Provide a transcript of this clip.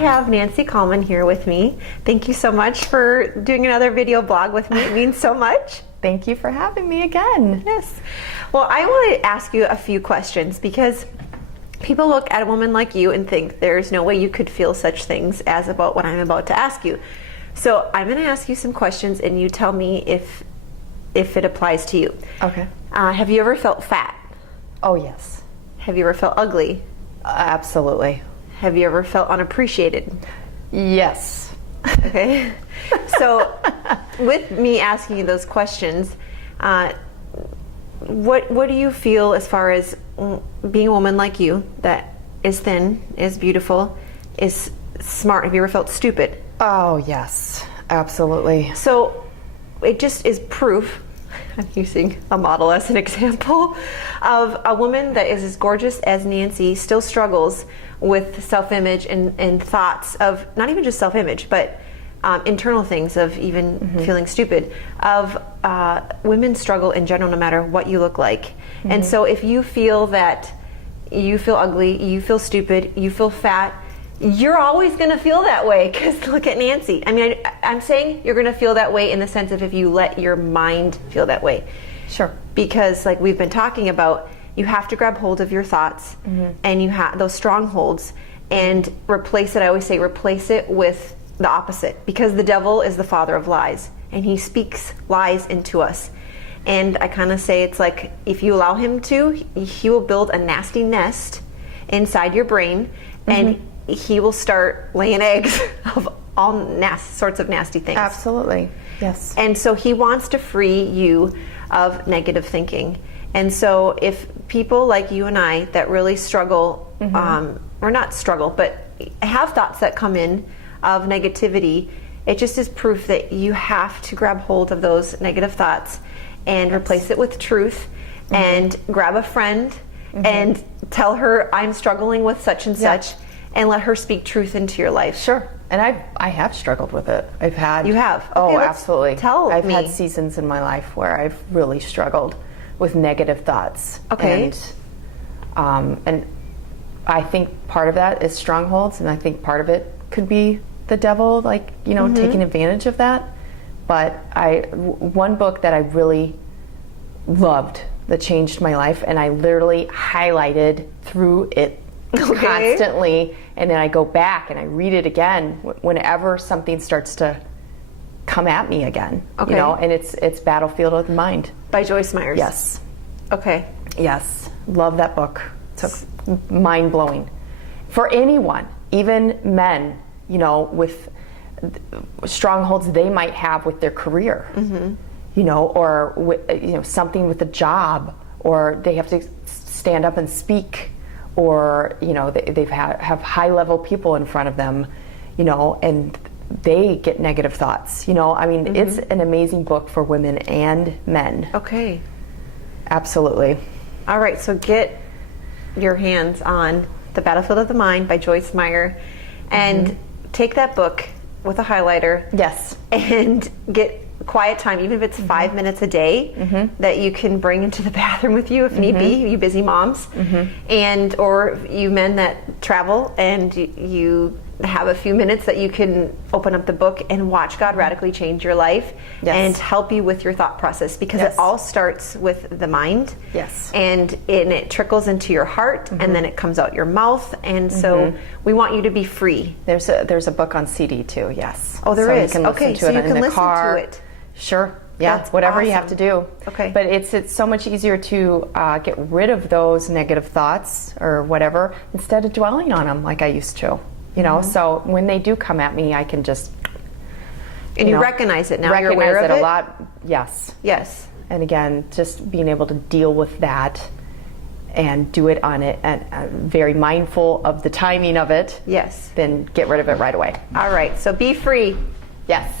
have Nancy Kallman here with me. Thank you so much for doing another video blog with me. It means so much. Thank you for having me again. Yes. Well, I want to ask you a few questions because people look at a woman like you and think there's no way you could feel such things as about what I'm about to ask you. So I'm going to ask you some questions and you tell me if it applies to you. Okay. Have you ever felt fat? Oh, yes. Have you ever felt ugly? Absolutely. Have you ever felt unappreciated? Yes. Okay. So with me asking you those questions, what do you feel as far as being a woman like you that is thin, is beautiful, is smart? Have you ever felt stupid? Oh, yes. Absolutely. So it just is proof, I'm using a model as an example, of a woman that is as gorgeous as Nancy still struggles with self-image and thoughts of, not even just self-image, but internal things of even feeling stupid, of women struggle in general no matter what you look like. And so if you feel that you feel ugly, you feel stupid, you feel fat, you're always going to feel that way, because look at Nancy. I mean, I'm saying you're going to feel that way in the sense of if you let your mind feel that way. Sure. Because like we've been talking about, you have to grab hold of your thoughts and you have those strongholds and replace it. I always say replace it with the opposite, because the devil is the father of lies and he speaks lies into us. And I kind of say it's like if you allow him to, he will build a nasty nest inside your brain and he will start laying eggs of all sorts of nasty things. Absolutely. Yes. And so he wants to free you of negative thinking. And so if people like you and I that really struggle, or not struggle, but have thoughts that come in of negativity, it just is proof that you have to grab hold of those negative thoughts and replace it with truth and grab a friend and tell her I'm struggling with such and such and let her speak truth into your life. Sure. And I have struggled with it. I've had. You have? Oh, Okay, absolutely. Tell I've me. had seasons in my life where I've really struggled with negative thoughts. Okay. And I think part of that is strongholds, and I think part of it could be the devil, like, you know, taking advantage of that. But one book that I really loved that changed my life, and I literally highlighted through it constantly, and then I go back and I read it again whenever something starts to come at me again. You know, and it's Battlefield of the Mind By Joyce Myers. Yes. Okay. Yes. Love that book. It's mind-blowing for anyone, even men, you know, with strongholds they might have with their career, you know, or with, you know, something with a job, or they have to stand up and speak, or, you know, have high-level people in front of them, you know, and they get negative thoughts. You know, I mean, it's an amazing book for women and men. Okay. Absolutely. All right, so get your hands on The Battlefield of the Mind by Joyce Meyer and take that book with a highlighter. Yes. And get quiet time, even if it's 5 minutes a day, that you can bring into the bathroom with you if need be, you busy moms, and or you men that travel and you have a few minutes that you can open up the book and watch God radically change your life and help you with your thought process, because it all starts with the mind. Yes. And it trickles into your heart and then it comes out your mouth, and so we want you to be free. There's a book on CD too. Yes. Oh, there is. You can listen to it in the car. To it. Sure. Yeah. That's whatever you awesome. have to do. Okay. But it's so much easier to get rid of those negative thoughts or whatever instead of dwelling on them like I used to. You know, so when they do come at me, I can just you recognize it now. You're aware of it it a lot. Yes. Yes. And again, just being able to deal with that and do it on it and very mindful of the timing of it. Yes. Then get rid of it right away. All right. So be free. Yes.